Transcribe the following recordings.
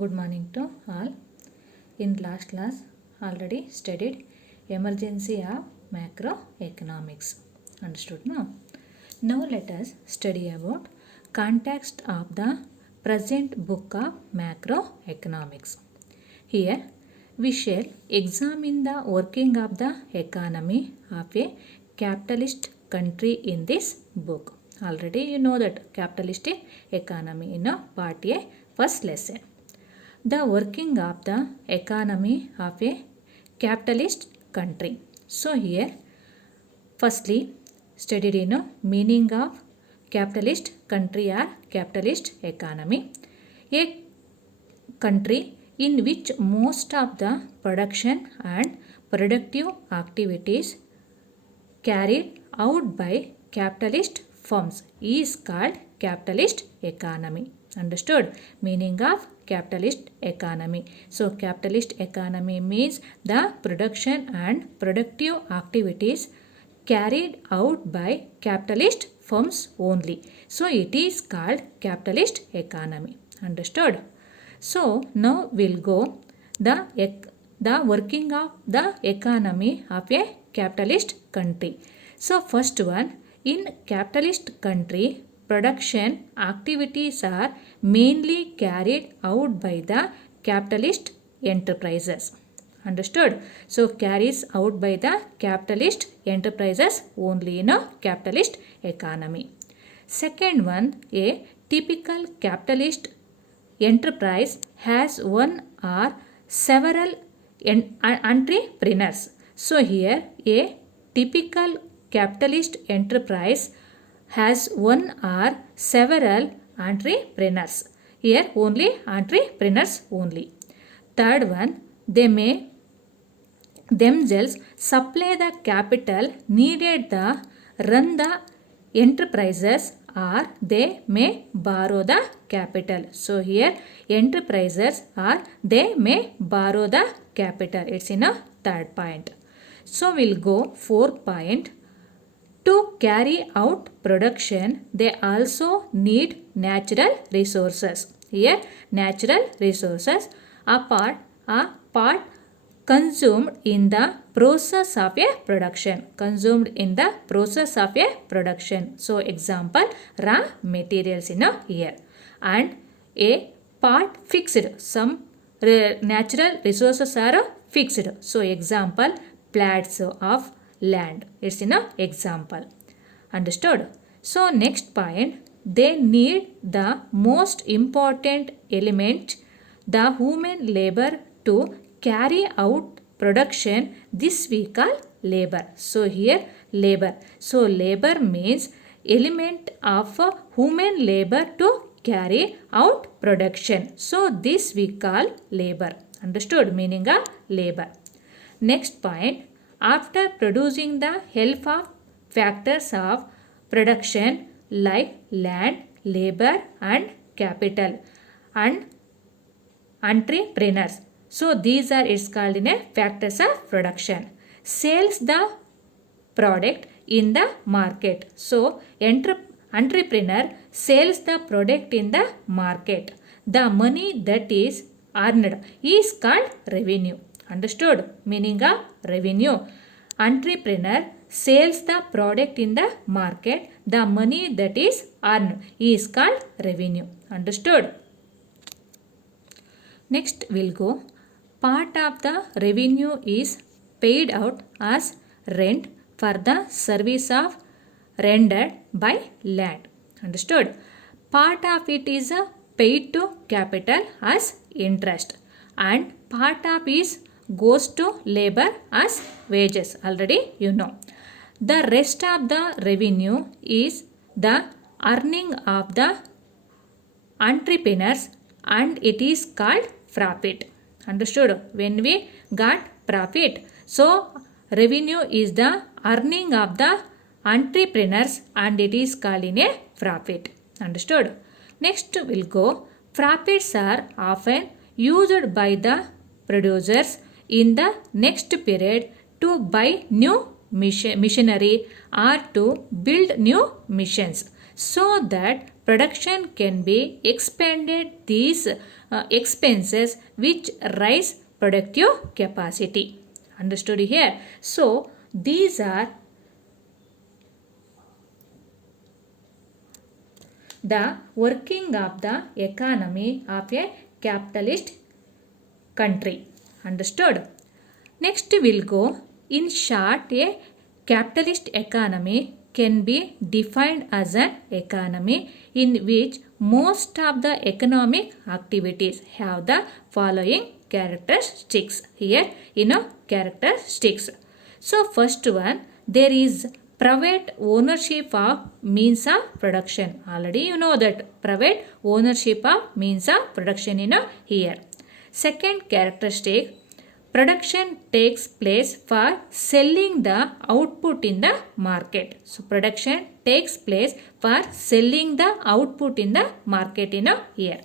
Good morning to all. In last class, already studied emergency of macroeconomics. Understood now? Now let us study about context of the present book of macroeconomics. Here we shall examine the working of the economy of a capitalist country in this book. Already you know that capitalistic economy in a part A first lesson. The working of the economy of a capitalist country. So here firstly studied meaning of capitalist country or capitalist economy. A country in which most of the production and productive activities carried out by capitalist firms is called capitalist economy. Understood? Meaning of capitalist economy. So capitalist economy means the production and productive activities carried out by capitalist firms only. So it is called capitalist economy. Understood? So now we'll go the working of the economy of a capitalist country. So first one, in capitalist country, production activities are mainly carried out by the capitalist enterprises. Understood? So carries out by the capitalist enterprises only in a capitalist economy. Second one, a typical capitalist enterprise has one or several entrepreneurs. So here a typical capitalist enterprise has one or several entrepreneurs. Here only entrepreneurs only. Third one, they may themselves supply the capital needed to run the enterprises, or they may borrow the capital. So here enterprises or they may borrow the capital. It's in a third point. So we'll go fourth point. To carry out production, they also need natural resources. Here natural resources are part consumed in the process of a production. Consumed in the process of a production. So example, raw materials in a here. And a part fixed. Some natural resources are fixed. So example, plots of land. It's in a example. Understood? So next point, they need the most important element, the human labor, to carry out production. This we call labor. So here labor. So labor means element of human labor to carry out production. So this we call labor. Understood? Meaning of labor. Next point, after producing the help of factors of production like land, labor and capital and entrepreneurs. So these are it's called in a factors of production. Sells the product in the market. So entrepreneur sells the product in the market. The money that is earned is called revenue. Understood? Meaning of revenue. Entrepreneur sells the product in the market. The money that is earned is called revenue. Understood? Next we'll go. Part of the revenue is paid out as rent for the service of rendered by land. Understood? Part of it is paid to capital as interest, and part of is goes to labor as wages. Already you know. The rest of the revenue is the earning of the entrepreneurs, and it is called profit. Understood? When we got profit, so revenue is the earning of the entrepreneurs and it is called in a profit. Understood? Next we'll go. Profits are often used by the producers in the next period to buy new machinery or to build new machines, so that production can be expanded these expenses which rise productive capacity. Understood here? So these are the working of the economy of a capitalist country. Understood? Next we'll go, in short, a capitalist economy can be defined as an economy in which most of the economic activities have the following characteristics. Here, characteristics. So first one, there is private ownership of means of production. Already you know that private ownership of means of production here. Second characteristic, production takes place for selling the output in the market. So production takes place for selling the output in the market here.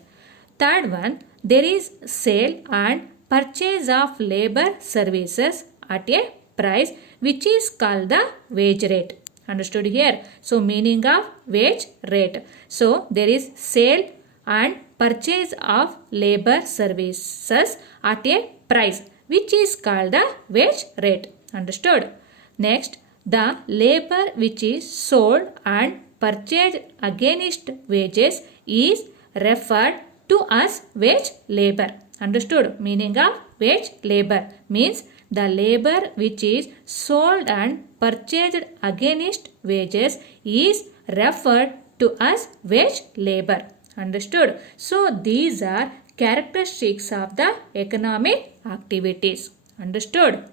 Third one, there is sale and purchase of labor services at a price which is called the wage rate. Understood here? So meaning of wage rate. So there is sale and purchase of labor services at a price which is called the wage rate. Understood? Next, the labor which is sold and purchased against wages is referred to as wage labor. Understood? Meaning of wage labor means the labor which is sold and purchased against wages is referred to as wage labor. Understood? So these are characteristics of the economic activities. Understood?